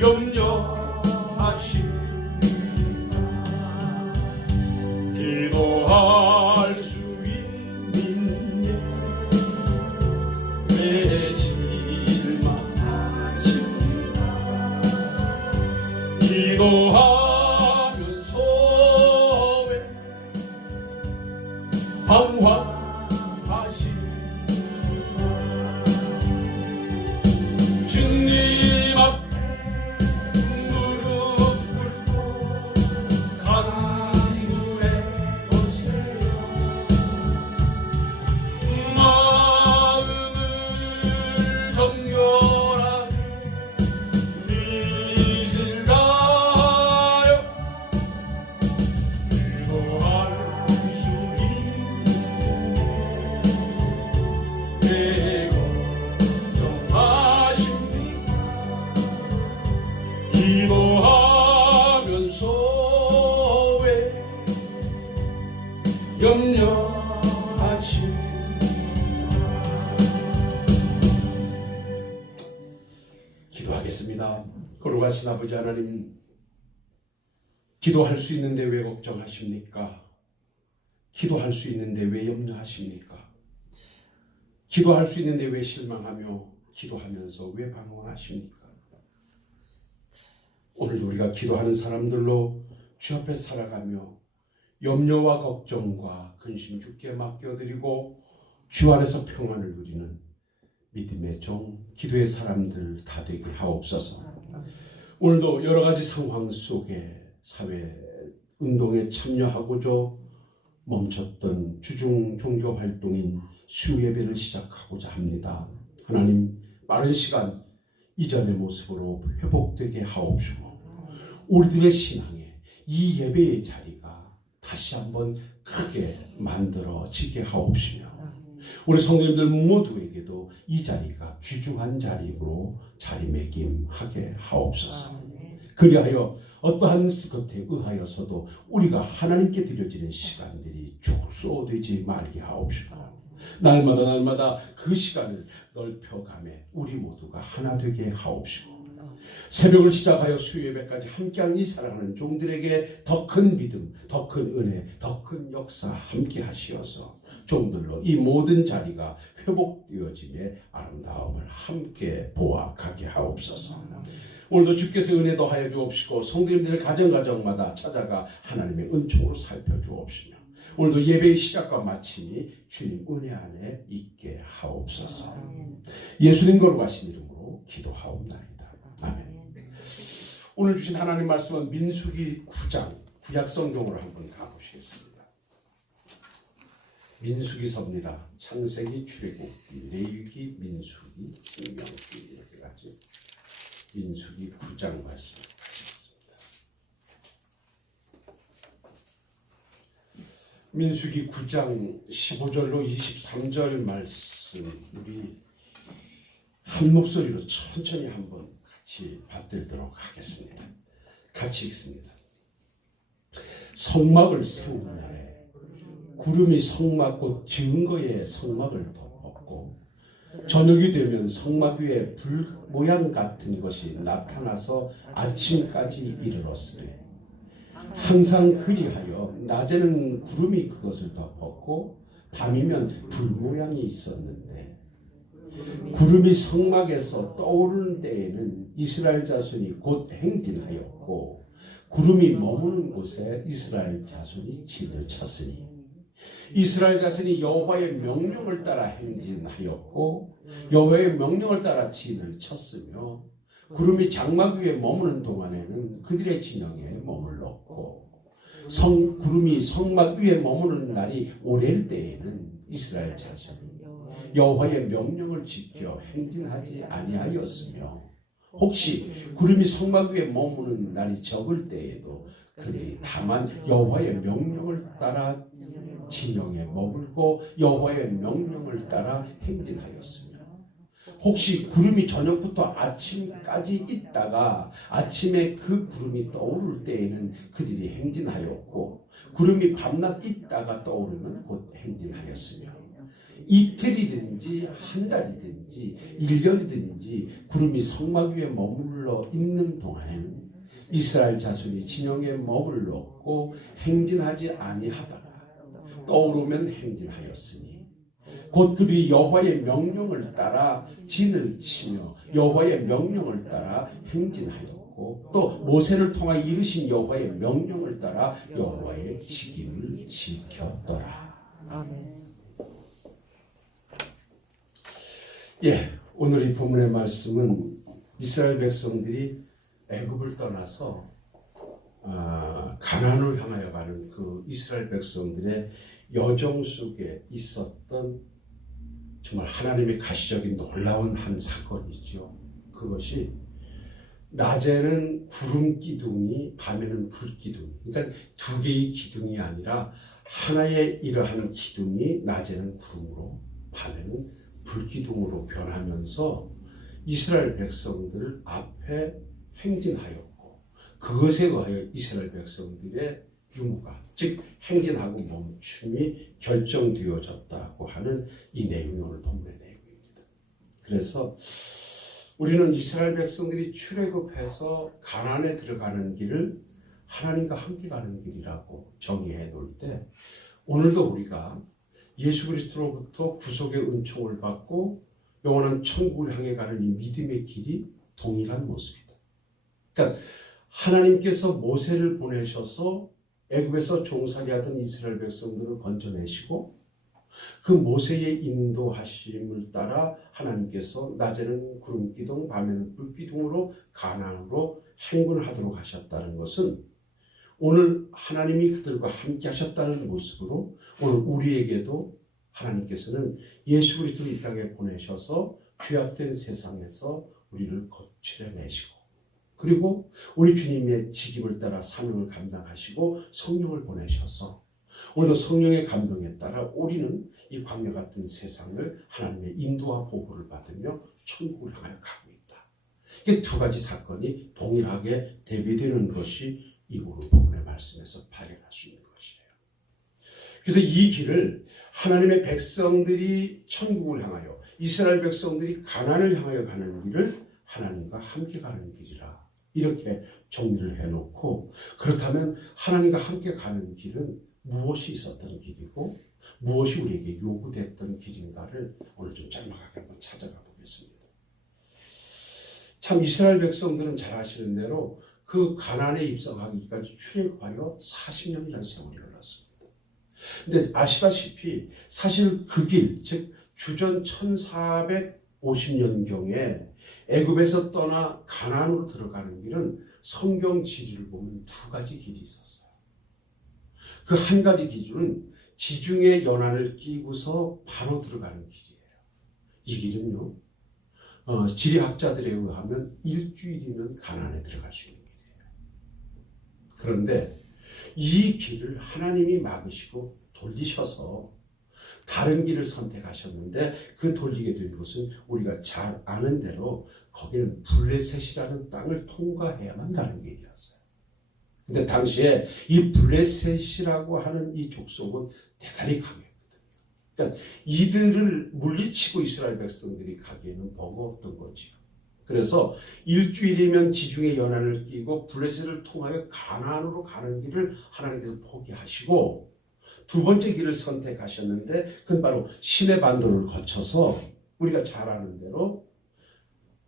염려하십니다. 기도할 수 있는 내 실망하십니다. 기도하면서 왜 방황하십니다. 주님 앞에 무릎 꿇고 간구해 보세요. 마음을 정결하게 믿으실까요? 기도할 수 있는 내 걱정하십니까? 기도하면서 왜 염려하십니까? 기도하겠습니다. 거룩하신 아버지 하나님, 기도할 수 있는데 왜 걱정하십니까? 기도할 수 있는데 왜 염려하십니까? 기도할 수 있는데 왜 실망하며 기도하면서 왜 방황하십니까? 오늘도 우리가 기도하는 사람들로 주 앞에 살아가며 염려와 걱정과 근심 주께 맡겨드리고 주 안에서 평안을 누리는 믿음의 종, 기도의 사람들 다 되게 하옵소서. 오늘도 여러 가지 상황 속에 사회 운동에 참여하고자 멈췄던 주중 종교 활동인 수예배를 시작하고자 합니다. 하나님, 빠른 시간 이전의 모습으로 회복되게 하옵시고 우리들의 신앙에 이 예배의 자리가 다시 한번 크게 만들어지게 하옵시며 우리 성도님들 모두에게도 이 자리가 귀중한 자리로 자리매김하게 하옵소서. 그리하여 어떠한 것에 의하여서도 우리가 하나님께 드려지는 시간들이 축소되지 말게 하옵시고 날마다 그 시간을 넓혀가며 우리 모두가 하나 되게 하옵시고 새벽을 시작하여 수요예배까지 함께하는 이 사랑하는 종들에게 더 큰 믿음, 더 큰 은혜, 더 큰 역사 함께 하시어서 종들로 이 모든 자리가 회복되어짐의 아름다움을 함께 보아가게 하옵소서. 오늘도 주께서 은혜 더하여 주옵시고 성도님들의 가정마다 찾아가 하나님의 은총으로 살펴주옵시며 오늘도 예배의 시작과 마침이 주님 은혜 안에 있게 하옵소서. 예수님 거룩하신 이름으로 기도하옵나이다. 아멘. 오늘 주신 하나님 말씀은 민수기 9장 구약성경으로 한번 가보시겠습니다. 민수기서입니다. 창세기, 출애굽기, 레위기, 민수기, 신명기 이렇게 같이 민수기 9장 말씀 가겠습니다. 민수기 9장 15절로 23절 말씀 우리 한 목소리로 천천히 한번 같이 받들도록 하겠습니다. 같이 읽습니다. 성막을 세운 날에 구름이 성막 곧 증거의 성막을 덮었고 저녁이 되면 성막 위에 불 모양 같은 것이 나타나서 아침까지 이르렀으리 항상 그리하여 낮에는 구름이 그것을 덮었고 밤이면 불 모양이 있었는데 구름이 성막에서 떠오르는 때에는 이스라엘 자손이 곧 행진하였고 구름이 머무는 곳에 이스라엘 자손이 진을 쳤으니 이스라엘 자손이 여호와의 명령을 따라 행진하였고 여호와의 명령을 따라 진을 쳤으며 구름이 장막 위에 머무는 동안에는 그들의 진영에 머물렀고 구름이 성막 위에 머무는 날이 오래일 때에는 이스라엘 자손이 여호와의 명령을 지켜 행진하지 아니하였으며 혹시 구름이 성막 위에 머무는 날이 적을 때에도 그들이 다만 여호와의 명령을 따라 진영에 머물고 여호와의 명령을 따라 행진하였으며 혹시 구름이 저녁부터 아침까지 있다가 아침에 그 구름이 떠오를 때에는 그들이 행진하였고 구름이 밤낮 있다가 떠오르면 곧 행진하였으며 이틀이든지 한 달이든지 1년이든지 구름이 성막 위에 머물러 있는 동안에는 이스라엘 자손이 진영에 머물렀고 행진하지 아니하다가 떠오르면 행진하였으니 곧 그들이 여호와의 명령을 따라 진을 치며 여호와의 명령을 따라 행진하였고 또 모세를 통하여 이르신 여호와의 명령을 따라 여호와의 직임을 지켰더라. 아멘. 예, 오늘 이 본문의 말씀은 이스라엘 백성들이 애굽을 떠나서 가나안을 향하여 가는 그 이스라엘 백성들의 여정 속에 있었던 정말 하나님의 가시적인 놀라운 한 사건이죠. 그것이 낮에는 구름 기둥이, 밤에는 불 기둥. 그러니까 두 개의 기둥이 아니라 하나의 이러한 기둥이 낮에는 구름으로, 밤에는 불 기둥으로 변하면서 이스라엘 백성들을 앞에 행진하였고 그것에 의하여 이스라엘 백성들의 유무가, 즉 행진하고 멈춤이 결정되어졌다고 하는 이 내용이 오늘 본문의 내용입니다. 그래서 우리는 이스라엘 백성들이 출애굽해서 가나안에 들어가는 길을 하나님과 함께 가는 길이라고 정의해 놓을 때 오늘도 우리가 예수 그리스도로부터 구속의 은총을 받고 영원한 천국을 향해 가는 이 믿음의 길이 동일한 모습이다. 그러니까 하나님께서 모세를 보내셔서 애굽에서 종살이하던 이스라엘 백성들을 건져내시고 그 모세의 인도하심을 따라 하나님께서 낮에는 구름기둥, 밤에는 불기둥으로 가나안으로 행군하도록 하셨다는 것은 오늘 하나님이 그들과 함께 하셨다는 모습으로 오늘 우리에게도 하나님께서는 예수 그리스도를 이 땅에 보내셔서 죄악된 세상에서 우리를 거칠어내시고 그리고 우리 주님의 직임을 따라 사명을 감당하시고 성령을 보내셔서 오늘도 성령의 감동에 따라 우리는 이 광야 같은 세상을 하나님의 인도와 보호를 받으며 천국을 향하여 가고 있다. 이게 두 가지 사건이 동일하게 대비되는 것이 이 오늘 본문의 말씀에서 발견할 수 있는 것이에요. 그래서 이 길을 하나님의 백성들이 천국을 향하여, 이스라엘 백성들이 가나안을 향하여 가는 길을 하나님과 함께 가는 길이라 이렇게 정리를 해놓고, 그렇다면 하나님과 함께 가는 길은 무엇이 있었던 길이고 무엇이 우리에게 요구됐던 길인가를 오늘 좀 짤막하게 한번 찾아가 보겠습니다. 참 이스라엘 백성들은 잘 아시는 대로 그 가나안에 입성하기까지 출애굽하여 40년이라는 세월이 흘렀습니다. 근데 아시다시피 사실 그 길, 즉 주전 1450년경에 애굽에서 떠나 가나안으로 들어가는 길은 성경 지리를 보면 두 가지 길이 있었어요. 그 한 가지 기준은 지중해 연안을 끼고서 바로 들어가는 길이에요. 이 길은요, 지리학자들에 의하면 일주일이면 가나안에 들어갈 수 있는 길이에요. 그런데 이 길을 하나님이 막으시고 돌리셔서 다른 길을 선택하셨는데 그 돌리게 된 곳은 우리가 잘 아는 대로 거기는 블레셋이라는 땅을 통과해야만 가는 길이었어요. 근데 당시에 이 블레셋이라고 하는 이 족속은 대단히 강했거든요. 그러니까 이들을 물리치고 이스라엘 백성들이 가기에는 버거웠던 거죠. 그래서 일주일이면 지중해 연안을 끼고 블레셋을 통하여 가나안으로 가는 길을 하나님께서 포기하시고 두 번째 길을 선택하셨는데 그건 바로 시내 반도를 거쳐서 우리가 잘 아는 대로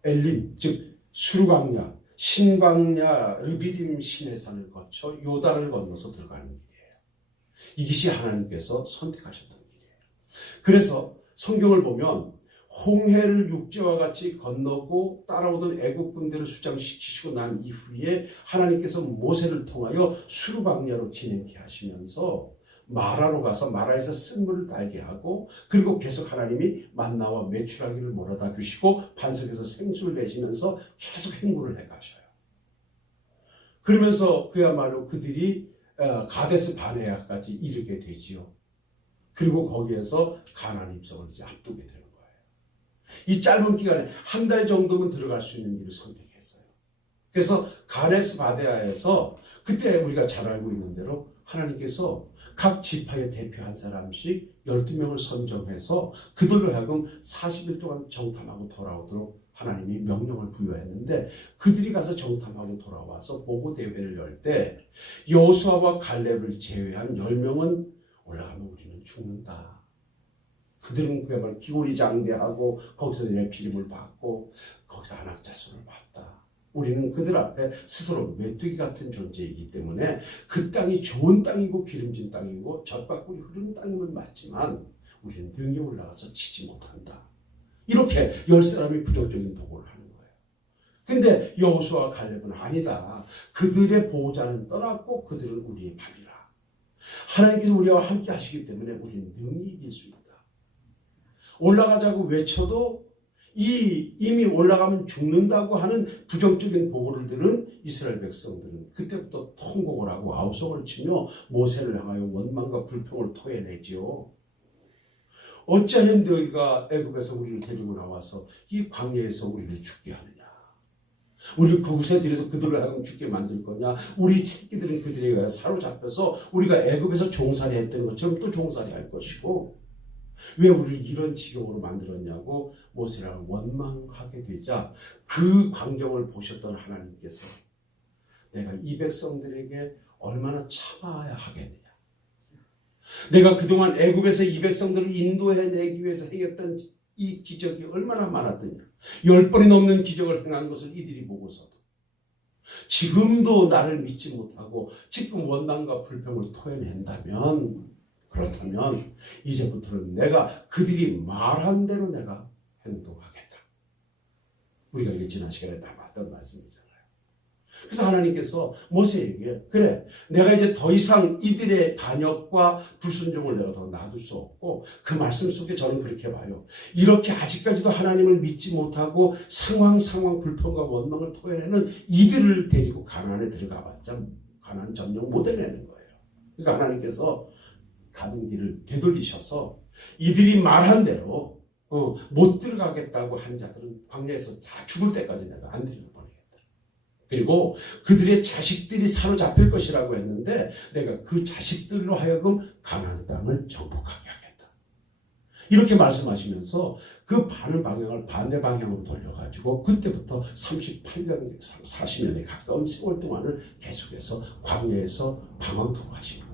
엘림, 즉 수르광야, 신광야, 르비딤 시내산을 거쳐 요단을 건너서 들어가는 길이에요. 이것이 하나님께서 선택하셨던 길이에요. 그래서 성경을 보면 홍해를 육지와 같이 건너고 따라오던 애국 군대를 수장시키시고 난 이후에 하나님께서 모세를 통하여 수르광야로 진행케 하시면서 마라로 가서 마라에서 쓴물을 달게 하고 그리고 계속 하나님이 만나와 메추라기를 몰아다 주시고 반석에서 생수를 내시면서 계속 행군을 해가셔요. 그러면서 그야말로 그들이 가데스 바네아까지 이르게 되지요. 그리고 거기에서 가나안 입성을 이제 앞두게 되는 거예요. 이 짧은 기간에 한 달 정도면 들어갈 수 있는 길을 선택했어요. 그래서 가데스 바네아에서 그때 우리가 잘 알고 있는 대로 하나님께서 각 지파의 대표 한 사람씩 12명을 선정해서 그들로 하여금 40일 동안 정탐하고 돌아오도록 하나님이 명령을 부여했는데, 그들이 가서 정탐하고 돌아와서 보고 대회를 열 때 여호수아와 갈렙을 제외한 10명은 올라가면 우리는 죽는다. 그들은 그야말로 기골이 장대하고 거기서 내피림을 받고 거기서 안악자손을 봤다. 우리는 그들 앞에 스스로 메뚜기 같은 존재이기 때문에 그 땅이 좋은 땅이고 기름진 땅이고 젖과 꿀이 흐르는 땅임은 맞지만 우리는 능히 올라가서 치지 못한다. 이렇게 10사람이 부정적인 보고를 하는 거예요. 근데 여호수아와 갈렙은 아니다. 그들의 보호자는 떠났고 그들은 우리의 밥이라. 하나님께서 우리와 함께 하시기 때문에 우리는 능히 이길 수 있다. 올라가자고 외쳐도 이미 올라가면 죽는다고 하는 부정적인 보고를 들은 이스라엘 백성들은 그때부터 통곡을 하고 아우성을 치며 모세를 향하여 원망과 불평을 토해내지요. 어찌하면 너희가 애굽에서 우리를 데리고 나와서 이 광야에서 우리를 죽게 하느냐? 우리를 그곳에 들여서 그들을 하여금 죽게 만들 거냐? 우리 새끼들은 그들에 의해 사로잡혀서 우리가 애굽에서 종살이 했던 것처럼 또 종살이 할 것이고, 왜 우리를 이런 지경으로 만들었냐고 모세를 원망하게 되자 그 광경을 보셨던 하나님께서 내가 이 백성들에게 얼마나 참아야 하겠느냐. 내가 그동안 애굽에서 이 백성들을 인도해내기 위해서 행했던 이 기적이 얼마나 많았더냐. 10번이 넘는 기적을 행한 것을 이들이 보고서도 지금도 나를 믿지 못하고 지금 원망과 불평을 토해낸다면, 그렇다면 이제부터는 내가 그들이 말한 대로 내가 행동하겠다. 우리가 이게 지난 시간에 다 봤던 말씀이잖아요. 그래서 하나님께서 모세에게 그래, 내가 이제 더 이상 이들의 반역과 불순종을 내가 더 놔둘 수 없고, 그 말씀 속에 저는 그렇게 봐요. 이렇게 아직까지도 하나님을 믿지 못하고 상황 불평과 원망을 토해내는 이들을 데리고 가나안에 들어가봤자 가나안 점령 못 해내는 거예요. 그러니까 하나님께서 가는 길을 되돌리셔서 이들이 말한 대로 못 들어가겠다고 한 자들은 광야에서 다 죽을 때까지 내가 안 들여보내겠다. 그리고 그들의 자식들이 사로잡힐 것이라고 했는데 내가 그 자식들로 하여금 가나안 땅을 정복하게 하겠다. 이렇게 말씀하시면서 그 방향을 반대 방향으로 돌려가지고 그때부터 38년, 40년에 가까운 세월 동안을 계속해서 광야에서 방황토로 하신 거예요.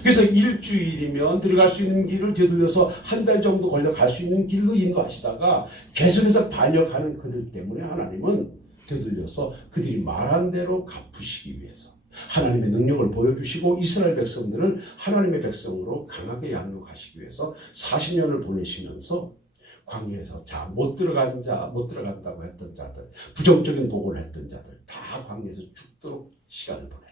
그래서 일주일이면 들어갈 수 있는 길을 되돌려서 한 달 정도 걸려 갈 수 있는 길로 인도하시다가 계속해서 반역하는 그들 때문에 하나님은 되돌려서 그들이 말한 대로 갚으시기 위해서 하나님의 능력을 보여주시고 이스라엘 백성들을 하나님의 백성으로 강하게 양육하시기 위해서 40년을 보내시면서 광야에서 못 들어간다고 했던 자들, 부정적인 보고를 했던 자들 다 광야에서 죽도록 시간을 보내고,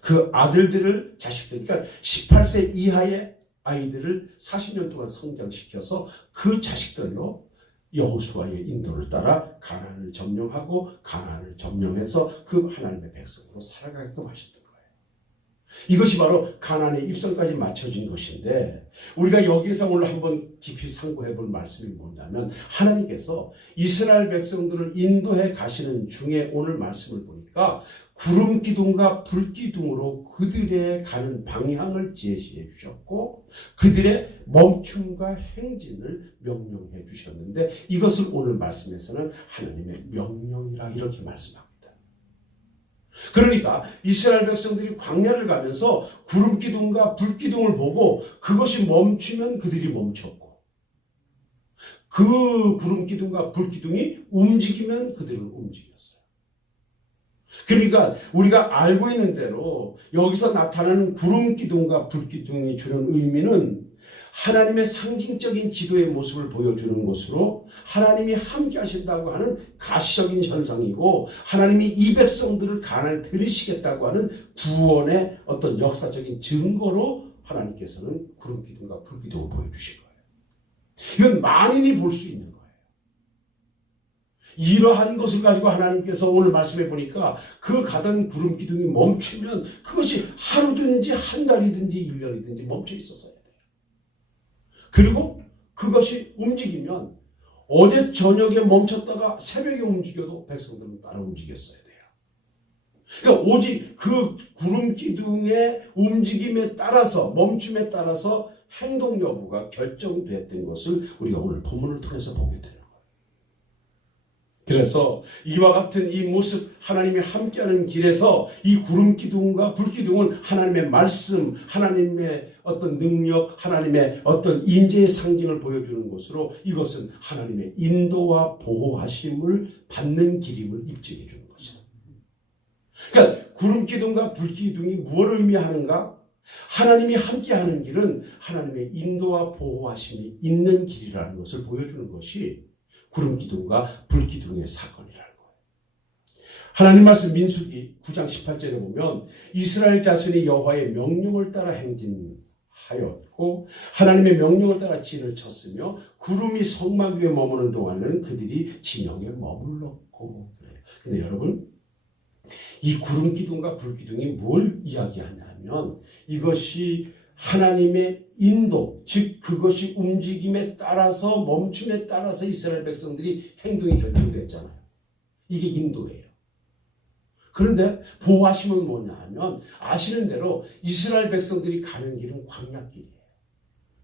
그 아들들을, 자식들, 그러니까 18세 이하의 아이들을 40년 동안 성장시켜서 그 자식들로 여호수아의 인도를 따라 가나안을 점령하고 가나안을 점령해서 그 하나님의 백성으로 살아가게끔 하셨던 거예요. 이것이 바로 가나안의 입성까지 맞춰진 것인데, 우리가 여기에서 오늘 한번 깊이 상고해 볼 말씀이 뭐냐면, 하나님께서 이스라엘 백성들을 인도해 가시는 중에 오늘 말씀을 보니까 구름 기둥과 불 기둥으로 그들의 가는 방향을 제시해 주셨고 그들의 멈춤과 행진을 명령해 주셨는데, 이것을 오늘 말씀에서는 하나님의 명령이라 이렇게 말씀합니다. 그러니까 이스라엘 백성들이 광야를 가면서 구름 기둥과 불 기둥을 보고 그것이 멈추면 그들이 멈췄고, 그 구름 기둥과 불 기둥이 움직이면 그들은 움직였어요. 그러니까 우리가 알고 있는 대로 여기서 나타나는 구름 기둥과 불 기둥이 주는 의미는 하나님의 상징적인 지도의 모습을 보여주는 것으로 하나님이 함께 하신다고 하는 가시적인 현상이고, 하나님이 이 백성들을 가나안에 들이시겠다고 하는 구원의 어떤 역사적인 증거로 하나님께서는 구름 기둥과 불 기둥을 보여주신 거예요. 이건 만인이 볼 수 있는 거예요. 이러한 것을 가지고 하나님께서 오늘 말씀해 보니까 그 가던 구름 기둥이 멈추면 그것이 하루든지 한 달이든지 1년이든지 멈춰 있었어야 돼요. 그리고 그것이 움직이면 어제 저녁에 멈췄다가 새벽에 움직여도 백성들은 따라 움직였어야 돼요. 그러니까 오직 그 구름 기둥의 움직임에 따라서, 멈춤에 따라서 행동 여부가 결정됐던 것을 우리가 오늘 본문을 통해서 보게 되는 거예요. 그래서 이와 같은 이 모습, 하나님이 함께하는 길에서 이 구름 기둥과 불 기둥은 하나님의 말씀, 하나님의 어떤 능력, 하나님의 어떤 임재의 상징을 보여주는 것으로 이것은 하나님의 인도와 보호하심을 받는 길임을 입증해 주는 것이다. 그러니까 구름 기둥과 불 기둥이 무엇을 의미하는가? 하나님이 함께하는 길은 하나님의 인도와 보호하심이 있는 길이라는 것을 보여주는 것이 구름 기둥과 불 기둥의 사건이라는 거예요. 하나님 말씀 민수기 9장 18절에 보면 이스라엘 자손이 여호와의 명령을 따라 행진하였고 하나님의 명령을 따라 진을 쳤으며 구름이 성막 위에 머무는 동안은 그들이 진영에 머물렀고 그래요. 근데 여러분, 이 구름 기둥과 불 기둥이 뭘 이야기하냐면 이것이 하나님의 인도, 즉 그것이 움직임에 따라서 멈춤에 따라서 이스라엘 백성들이 행동이 결정됐잖아요. 이게 인도예요. 그런데 보호하심은 뭐냐 하면 아시는 대로 이스라엘 백성들이 가는 길은 광야길이에요.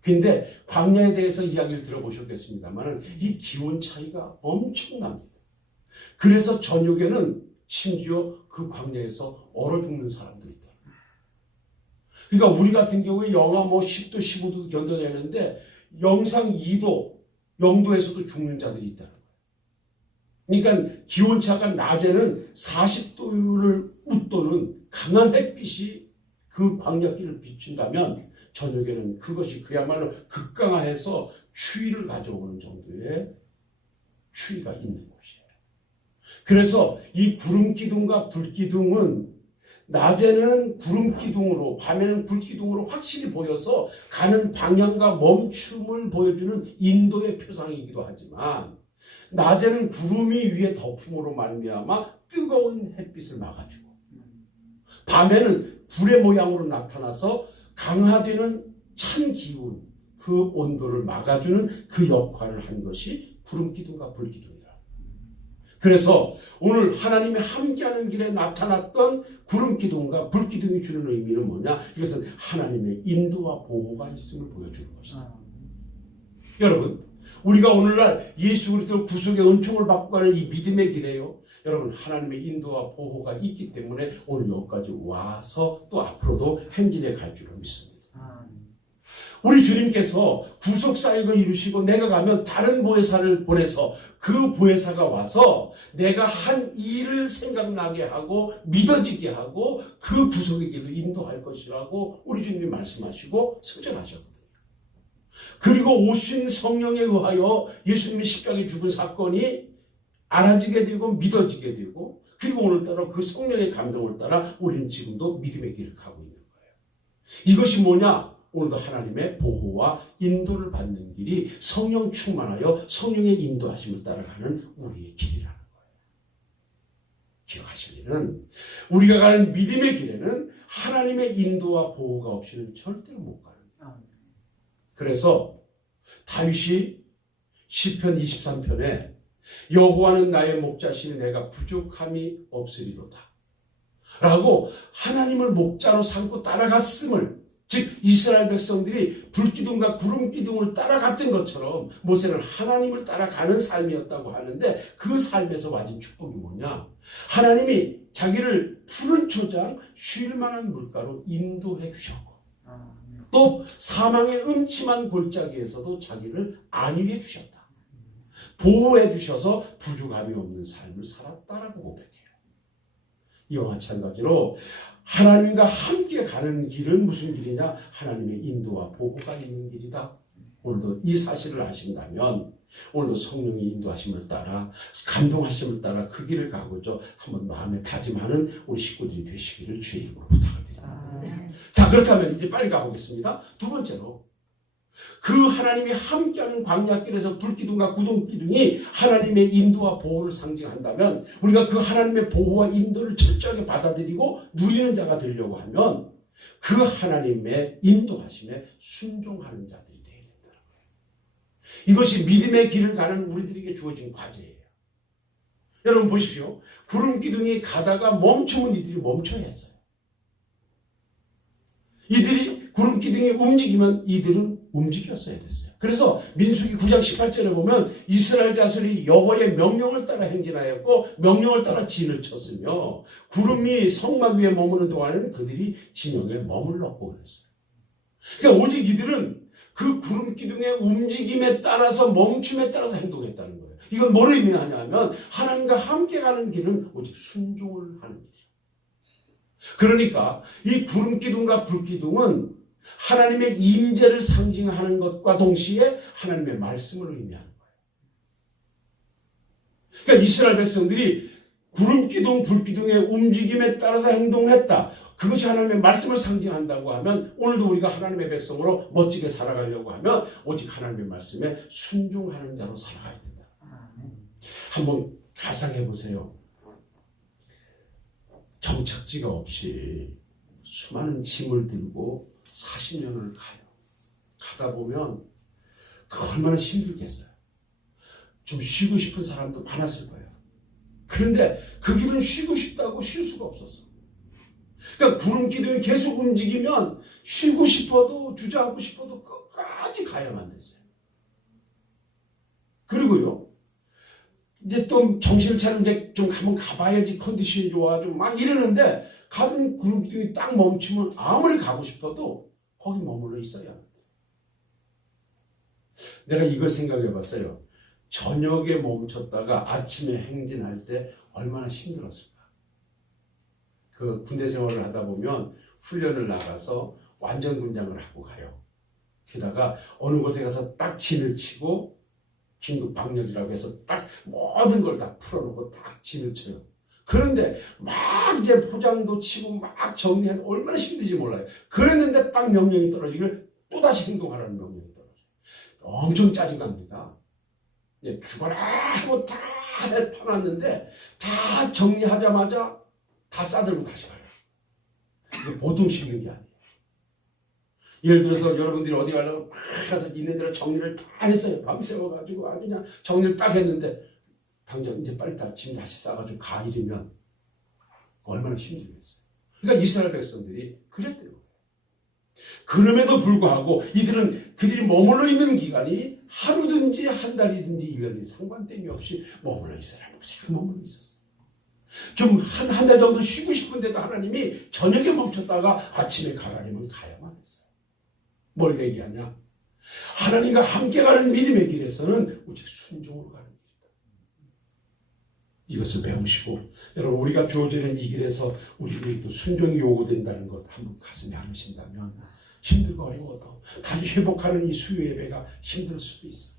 근데 광야에 대해서 이야기를 들어보셨겠습니다만 이 기온 차이가 엄청납니다. 그래서 저녁에는 심지어 그 광야에서 얼어 죽는 사람도 있다. 그러니까 우리 같은 경우에 영하 10도, 15도 견뎌내는데 영상 2도, 0도에서도 죽는 자들이 있다는 거예요. 그러니까 기온차가 낮에는 40도를 웃도는 강한 햇빛이 그 광야길을 비춘다면 저녁에는 그것이 그야말로 극강화해서 추위를 가져오는 정도의 추위가 있는 곳이에요. 그래서 이 구름 기둥과 불 기둥은 낮에는 구름 기둥으로, 밤에는 불 기둥으로 확실히 보여서 가는 방향과 멈춤을 보여주는 인도의 표상이기도 하지만 낮에는 구름이 위에 덮음으로 말미암아 뜨거운 햇빛을 막아주고 밤에는 불의 모양으로 나타나서 강화되는 찬 기운, 그 온도를 막아주는 그 역할을 한 것이 구름 기둥과 불 기둥이다. 그래서 오늘 하나님이 함께하는 길에 나타났던 구름 기둥과 불 기둥이 주는 의미는 뭐냐? 이것은 하나님의 인도와 보호가 있음을 보여주는 것이다. 여러분, 우리가 오늘날 예수 그리스도 구속의 은총을 받고 가는 이 믿음의 길에요. 여러분, 하나님의 인도와 보호가 있기 때문에 오늘 여기까지 와서 또 앞으로도 행진해 갈 줄을 믿습니다. 우리 주님께서 구속사역을 이루시고 내가 가면 다른 보혜사를 보내서 그 보혜사가 와서 내가 한 일을 생각나게 하고 믿어지게 하고 그 구속의 길로 인도할 것이라고 우리 주님이 말씀하시고 선전하셨거든요. 그리고 오신 성령에 의하여 예수님이 십자가에 죽은 사건이 알아지게 되고 믿어지게 되고 그리고 오늘따라 그 성령의 감동을 따라 우리는 지금도 믿음의 길을 가고 있는 거예요. 이것이 뭐냐? 오늘도 하나님의 보호와 인도를 받는 길이 성령 충만하여 성령의 인도하심을 따라가는 우리의 길이라는 거예요. 기억하실 일은 우리가 가는 믿음의 길에는 하나님의 인도와 보호가 없이는 절대로 못 가는 거예요. 그래서 다윗이 시편 23편에 여호와는 나의 목자시니 내가 부족함이 없으리로다 라고 하나님을 목자로 삼고 따라갔음을, 즉 이스라엘 백성들이 불기둥과 구름기둥을 따라갔던 것처럼 모세는 하나님을 따라가는 삶이었다고 하는데 그 삶에서 와진 축복이 뭐냐? 하나님이 자기를 푸른 초장 쉴 만한 물가로 인도해 주셨고 또 사망의 음침한 골짜기에서도 자기를 안위해 주셨다. 보호해 주셔서 부족함이 없는 삶을 살았다라고 고백해요. 이와 마찬가지로 하나님과 함께 가는 길은 무슨 길이냐? 하나님의 인도와 보호가 있는 길이다. 오늘도 이 사실을 아신다면 오늘도 성령의 인도하심을 따라 감동하심을 따라 그 길을 가고자 한번 마음에 다짐하는 우리 식구들이 되시기를 주의 이름으로 부탁을 드립니다. 자, 그렇다면 이제 빨리 가보겠습니다. 두 번째로 그 하나님이 함께하는 광야길에서 불기둥과 구름기둥이 하나님의 인도와 보호를 상징한다면 우리가 그 하나님의 보호와 인도를 철저하게 받아들이고 누리는 자가 되려고 하면 그 하나님의 인도하심에 순종하는 자들이 되어야 된다는 거예요. 이것이 믿음의 길을 가는 우리들에게 주어진 과제예요. 여러분 보십시오. 구름 기둥이 가다가 멈추면 이들이 멈춰야 했어요. 이들이 구름 기둥이 움직이면 이들은 움직였어야 됐어요. 그래서 민수기 9장 18절에 보면 이스라엘 자손이 여호와의 명령을 따라 행진하였고 명령을 따라 진을 쳤으며 구름이 성막 위에 머무는 동안에는 그들이 진영에 머물렀고 그랬어요. 그러니까 오직 이들은 그 구름 기둥의 움직임에 따라서 멈춤에 따라서 행동했다는 거예요. 이건 뭘 의미하냐면 하나님과 함께 가는 길은 오직 순종을 하는 길이에요. 그러니까 이 구름 기둥과 불 기둥은 하나님의 임재를 상징하는 것과 동시에 하나님의 말씀을 의미하는 거예요. 그러니까 이스라엘 백성들이 구름 기둥, 불 기둥의 움직임에 따라서 행동했다. 그것이 하나님의 말씀을 상징한다고 하면 오늘도 우리가 하나님의 백성으로 멋지게 살아가려고 하면 오직 하나님의 말씀에 순종하는 자로 살아가야 된다. 한번 가상해 보세요. 정착지가 없이 수많은 짐을 들고 40년을 가요. 가다 보면 그 얼마나 힘들겠어요. 좀 쉬고 싶은 사람도 많았을 거예요. 그런데 그 길은 쉬고 싶다고 쉴 수가 없었어. 그러니까 구름 기둥이 계속 움직이면 쉬고 싶어도 주저앉고 싶어도 끝까지 가야만 됐어요. 그리고요. 이제 또 정신을 차리고 이제 좀 한번 가봐야지 컨디션이 좋아 좀 막 이러는데 가던 구름 기둥이 딱 멈추면 아무리 가고 싶어도 거기 머물러 있어야 합니다. 내가 이걸 생각해 봤어요. 저녁에 멈췄다가 아침에 행진할 때 얼마나 힘들었을까. 그 군대 생활을 하다 보면 훈련을 나가서 완전 군장을 하고 가요. 게다가 어느 곳에 가서 딱 진을 치고 긴급 방역이라고 해서 딱 모든 걸 다 풀어놓고 딱 진을 쳐요. 그런데 막 이제 포장도 치고 막 정리하는 얼마나 힘든지 몰라요. 그랬는데 딱 명령이 떨어지길 또다시 행동하라는 명령이 떨어져요. 엄청 짜증납니다. 죽어라 하고 다 해놨는데 다 정리하자마자 다 싸들고 다시 가요. 이게 보통 쉬는 게 아니에요. 예를 들어서 여러분들이 어디 가려고 막 가서 있는 대로 정리를 다 했어요. 밤새워가지고 아주 그냥 정리를 딱 했는데 당장 이제 빨리 다 짐 다시 싸가지고 가 이러면 얼마나 힘들겠어요. 그러니까 이스라엘 백성들이 그랬대요. 그럼에도 불구하고 이들은 그들이 머물러 있는 기간이 하루든지 한 달이든지 1년이 상관됨이 없이 머물러 있으라고 잘 머물러 있었어요. 좀 한 달 정도 쉬고 싶은데도 하나님이 저녁에 멈췄다가 아침에 가라니면 가야만 했어요. 뭘 얘기하냐? 하나님과 함께 가는 믿음의 길에서는 오직 순종으로 가는 길이다. 이것을 배우시고 여러분 우리가 주어지는 이 길에서 우리에게도 순종이 요구된다는 것 한번 가슴에 안으신다면 힘들고 어려워도 다시 회복하는 이 수요 예배가 힘들 수도 있어요.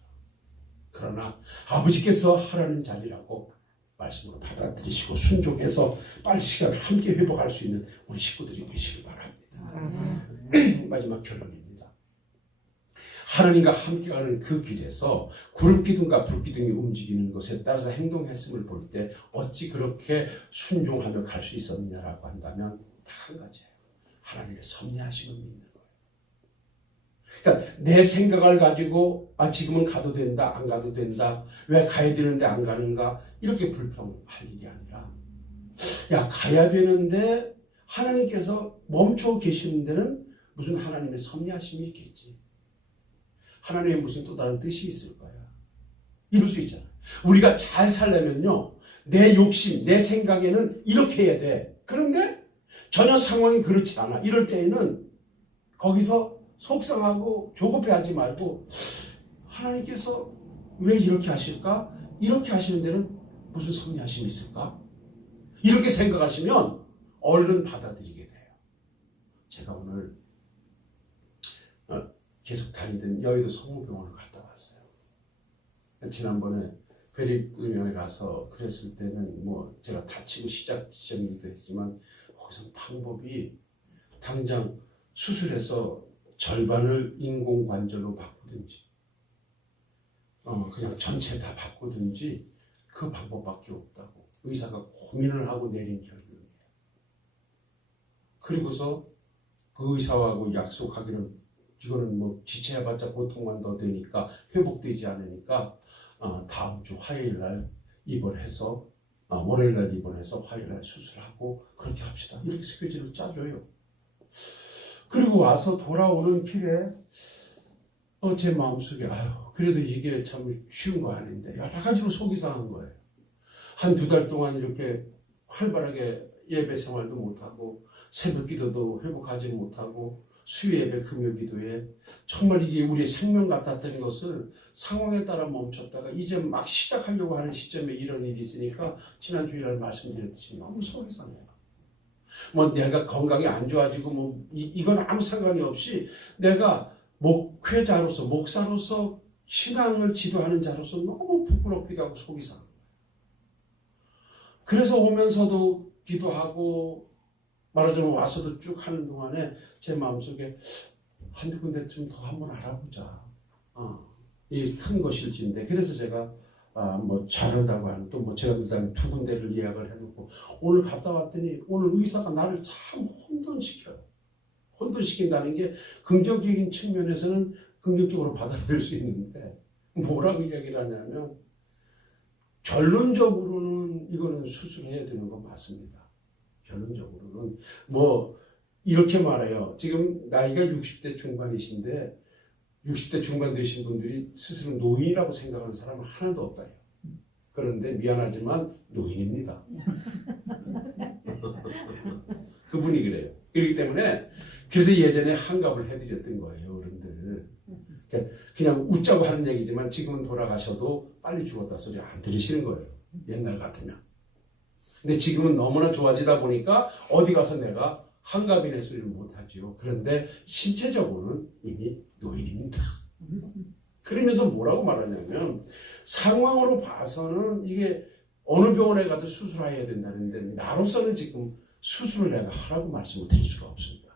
그러나 아버지께서 하라는 자리라고 말씀으로 받아들이시고 순종해서 빨리 시간 함께 회복할 수 있는 우리 식구들이 되시기 바랍니다. 마지막 결론입니다. 하나님과 함께 가는 그 길에서 구름 기둥과 불 기둥이 움직이는 것에 따라서 행동했음을 볼 때 어찌 그렇게 순종하며 갈 수 있었느냐라고 한다면 다 한 가지예요. 하나님의 섭리하심을 믿는 거예요. 그러니까 내 생각을 가지고 지금은 가도 된다 안 가도 된다 왜 가야 되는데 안 가는가 이렇게 불평할 일이 아니라 가야 되는데 하나님께서 멈춰 계시는 데는 무슨 하나님의 섭리하심이 있겠지. 하나님의 무슨 또 다른 뜻이 있을 거야. 이럴 수 있잖아. 우리가 잘 살려면요. 내 욕심, 내 생각에는 이렇게 해야 돼. 그런데 전혀 상황이 그렇지 않아. 이럴 때에는 거기서 속상하고 조급해하지 말고 하나님께서 왜 이렇게 하실까? 이렇게 하시는 데는 무슨 섭리하심이 있을까? 이렇게 생각하시면 얼른 받아들이게 돼요. 제가 오늘 계속 다니던 여의도 성모병원을 갔다 왔어요. 지난번에 배립의원에 가서 그랬을 때는 제가 다치고 시작 지점이기도 했지만 거기서 방법이 당장 수술해서 절반을 인공관절로 바꾸든지 그냥 전체 다 바꾸든지 그 방법밖에 없다고 의사가 고민을 하고 내린 결론이에요. 그리고서 그 의사하고 약속하기는 이거는 지체해봤자 고통만 더 되니까 회복되지 않으니까 다음 주 화요일 날 입원해서 월요일날 입원해서 화요일날 수술하고 그렇게 합시다. 이렇게 스케줄을 짜줘요. 그리고 와서 돌아오는 길에 제 마음속에 그래도 이게 참 쉬운 거 아닌데 여러 가지로 속이 상한 거예요. 한 2달 동안 이렇게 활발하게 예배 생활도 못하고 새벽 기도도 회복하지 못하고 수요 예배 금요 기도에 정말 이게 우리의 생명 같았던 것을 상황에 따라 멈췄다가 이제 막 시작하려고 하는 시점에 이런 일이 있으니까 지난 주일날 말씀드렸듯이 너무 속이 상해요. 뭐 내가 건강이 안 좋아지고 이건 아무 상관이 없이 내가 목회자로서 목사로서 신앙을 지도하는 자로서 너무 부끄럽기도 하고 속이 상해요. 그래서 오면서도 기도하고 말하자면 와서도 쭉 하는 동안에 제 마음속에 한두 군데쯤 더 한번 알아보자. 이 큰 것일지인데 그래서 제가 뭐 잘한다고 하는 또 뭐 제가 일단 2군데를 예약을 해놓고 오늘 갔다 왔더니 오늘 의사가 나를 참 혼돈시켜요. 혼돈시킨다는 게 긍정적인 측면에서는 긍정적으로 받아들일 수 있는데 뭐라고 이야기를 하냐면 결론적으로는 이거는 수술해야 되는 건 맞습니다. 결론적으로는 뭐 이렇게 말해요. 지금 나이가 60대 중반이신데 60대 중반 되신 분들이 스스로 노인이라고 생각하는 사람은 하나도 없다. 그런데 미안하지만 노인입니다. 그분이 그래요. 그렇기 때문에 그래서 예전에 한갑을 해드렸던 거예요. 어른들. 그냥 웃자고 하는 얘기지만 지금은 돌아가셔도 빨리 죽었다 소리 안 들으시는 거예요. 옛날 같으면. 근데 지금은 너무나 좋아지다 보니까 어디 가서 내가 한갑이네 소리를 못하죠. 그런데 신체적으로는 이미 노인입니다. 그러면서 뭐라고 말하냐면 상황으로 봐서는 이게 어느 병원에 가도 수술해야 된다는데 나로서는 지금 수술을 내가 하라고 말씀을 드릴 수가 없습니다.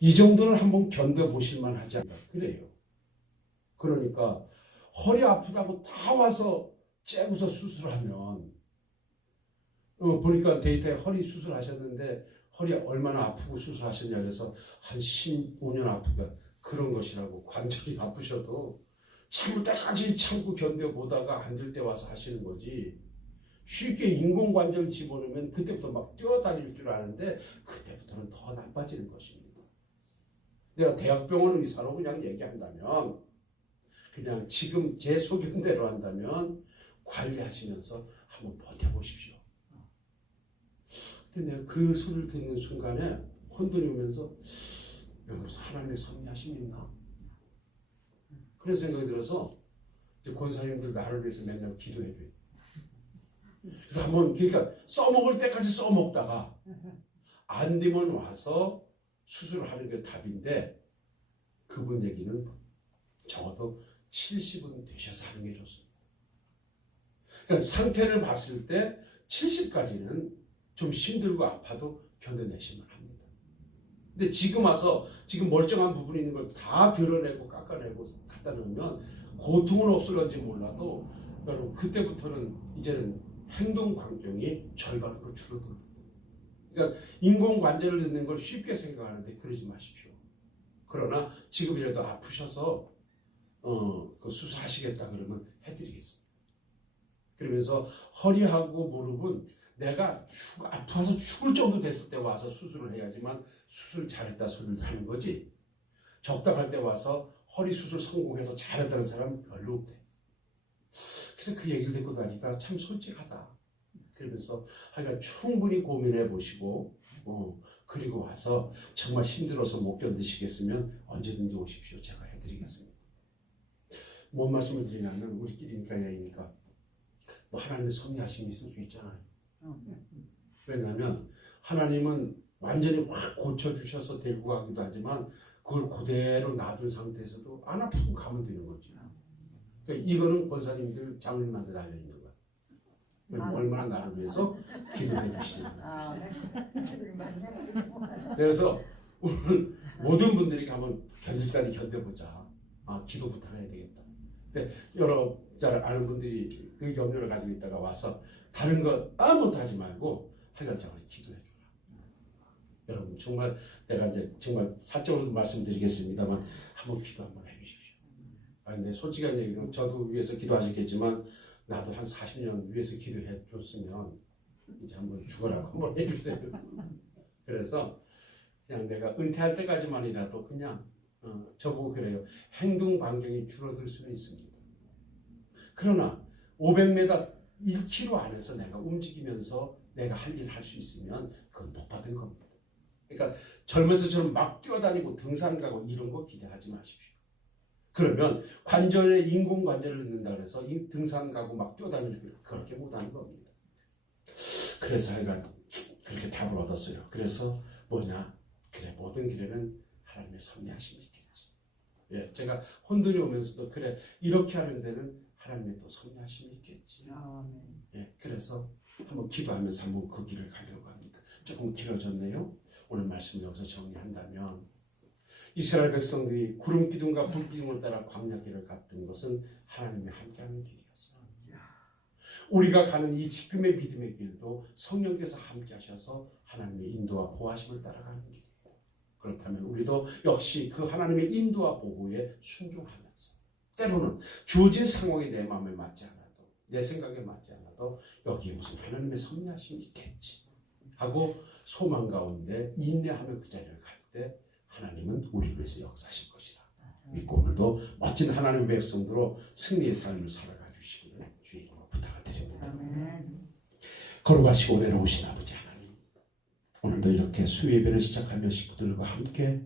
이 정도는 한번 견뎌보실 만하지 않나 그래요. 그러니까 허리 아프다고 다 와서 째고서 수술하면 보니까 데이터에 허리 수술하셨는데 허리 얼마나 아프고 수술하셨냐 그래서 한 15년 아프가 그런 것이라고 관절이 아프셔도 참을 때까지 참고 견뎌보다가 안 될 때 와서 하시는 거지 쉽게 인공관절 집어넣으면 그때부터 막 뛰어다닐 줄 아는데 그때부터는 더 나빠지는 것입니다. 내가 대학병원 의사로 그냥 얘기한다면 그냥 지금 제 소견대로 한다면 관리하시면서 한번 버텨보십시오. 근데 내가 그 소리를 듣는 순간에 혼돈이 오면서 여기서 하나님의 섭리하심이 있나? 그런 생각이 들어서 이제 권사님들 나를 위해서 맨날 기도해 줘요. 그래서 한번 그러니까 써먹을 때까지 써먹다가 안 되면 와서 수술을 하는 게 답인데 그분 얘기는 적어도 70은 되셔서 하는 게 좋습니다. 그러니까 상태를 봤을 때 70까지는 좀 힘들고 아파도 견뎌내시면 합니다. 근데 지금 와서 지금 멀쩡한 부분이 있는 걸 다 드러내고 깎아내고 갖다 놓으면 고통은 없을런지 몰라도 여러분 그때부터는 이제는 행동 광경이 절반으로 줄어듭니다. 그러니까 인공관절을 넣는 걸 쉽게 생각하는데 그러지 마십시오. 그러나 지금이라도 아프셔서 그 수술하시겠다 그러면 해드리겠습니다. 그러면서 허리하고 무릎은 내가 아파서 죽을 정도 됐을 때 와서 수술을 해야지만 수술 잘했다 소리를 하는 거지 적당할 때 와서 허리 수술 성공해서 잘했다는 사람은 별로 없대. 그래서 그 얘기를 듣고 나니까 참 솔직하다. 그러면서 하여간 충분히 고민해 보시고 그리고 와서 정말 힘들어서 못 견디시겠으면 언제든지 오십시오. 제가 해드리겠습니다. 뭔 말씀을 드리냐면 우리끼리니까 얘기니까 뭐 하나님의 섭리하심이 있을 수 있잖아요. 왜냐하면 하나님은 완전히 확 고쳐주셔서 데리고 가기도 하지만 그걸 그대로 놔둔 상태에서도 안 아프고 가면 되는 거지. 그러니까 이거는 권사님들 장로님한테 달려있는 거야. 얼마나 나를 위해서 기도해 주시냐. 그래서 오늘 모든 분들이 한번 견딜까지 견뎌보자. 기도 부탁해야 되겠다. 근데 여러 잘 아는 분들이 그 염려를 가지고 있다가 와서 다른 거 아무것도 하지 말고 하여간 저를 기도해 주라. 여러분 정말 내가 이제 정말 사적으로도 말씀드리겠습니다만 한번 기도 한번 해주십시오. 근데 솔직한 얘기로 저도 위해서 기도하셨겠지만 나도 한 40년 위에서 기도해 줬으면 이제 한번 죽어라고 한번 해주세요. 그래서 그냥 내가 은퇴할 때까지만이라도 그냥 저보고 그래요. 행동 반경이 줄어들 수는 있습니다. 그러나 500m 1km 안에서 내가 움직이면서 내가 할 일 할 수 있으면 그건 복 받은 겁니다. 그러니까 젊어서처럼 막 뛰어다니고 등산 가고 이런 거 기대하지 마십시오. 그러면 관절에 인공관절을 넣는다 그래서 이 등산 가고 막 뛰어다니고 그렇게 못하는 겁니다. 그래서 하여간 그렇게 답을 얻었어요. 그래서 뭐냐? 그래, 모든 길에는 하나님의 섭리하심이 있겠지. 예, 제가 혼돈이 오면서도 그래, 이렇게 하는 데는 하나님의 또 섭리하심이 있겠지. 예, 그래서 한번 기도하면서 한번 그 길을 가려고 합니다. 조금 길어졌네요. 오늘 말씀 여기서 정리한다면 이스라엘 백성들이 구름 기둥과 불 기둥을 따라 광야길을 갔던 것은 하나님이 함께하는 길이었어요. 우리가 가는 이 지금의 믿음의 길도 성령께서 함께하셔서 하나님의 인도와 보호하심을 따라가는 길이에요. 그렇다면 우리도 역시 그 하나님의 인도와 보호에 순종하면서 때로는 주어진 상황이 내 마음에 맞지 않아도 내 생각에 맞지 않아도 여기에 무슨 하나님의 섭리하심이 있겠지 하고 소망 가운데 인내하며 그 자리를 갈 때 하나님은 우리를 위해서 역사하실 것이다. 믿고 오늘도 멋진 하나님의 백성들로 승리의 삶을 살아가 주시기를 주의 이름으로 부탁을 드립니다. 걸어가시고 내려오신 아버지 하나님, 오늘도 이렇게 수예배를 시작하며 식구들과 함께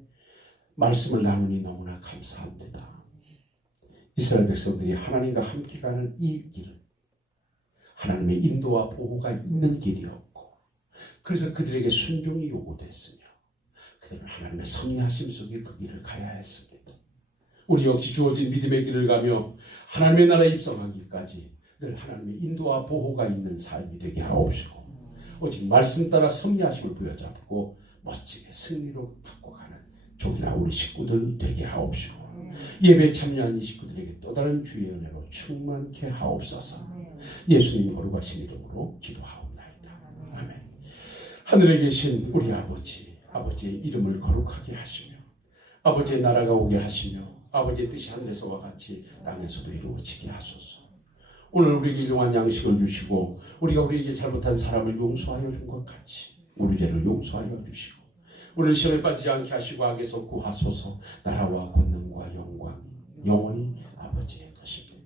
말씀을 나누니 너무나 감사합니다. 이스라엘 백성들이 하나님과 함께 가는 이 길은 하나님의 인도와 보호가 있는 길이었고 그래서 그들에게 순종이 요구됐으며 그들은 하나님의 섭리하심 속에 그 길을 가야 했습니다. 우리 역시 주어진 믿음의 길을 가며 하나님의 나라에 입성하기까지 늘 하나님의 인도와 보호가 있는 삶이 되게 하옵시고 오직 말씀 따라 섭리하심을 부여잡고 멋지게 승리로 바꿔가는 종이나 우리 식구들 되게 하옵시고 예배에 참여한 이 식구들에게 또 다른 주의 은혜로 충만케 하옵소서. 예수님 거룩하신 이름으로 기도하옵나이다. 아멘. 하늘에 계신 우리 아버지의 이름을 거룩하게 하시며 아버지의 나라가 오게 하시며 아버지의 뜻이 하늘에서와 같이 땅에서도 이루어지게 하소서. 오늘 우리에게 일용할 양식을 주시고 우리가 우리에게 잘못한 사람을 용서하여 준 것 같이 우리 죄를 용서하여 주시고 우리를 시험에 빠지지 않게 하시고 악에서 구하소서. 나라와 권능과 영광이 영원히 아버지의 것입니다.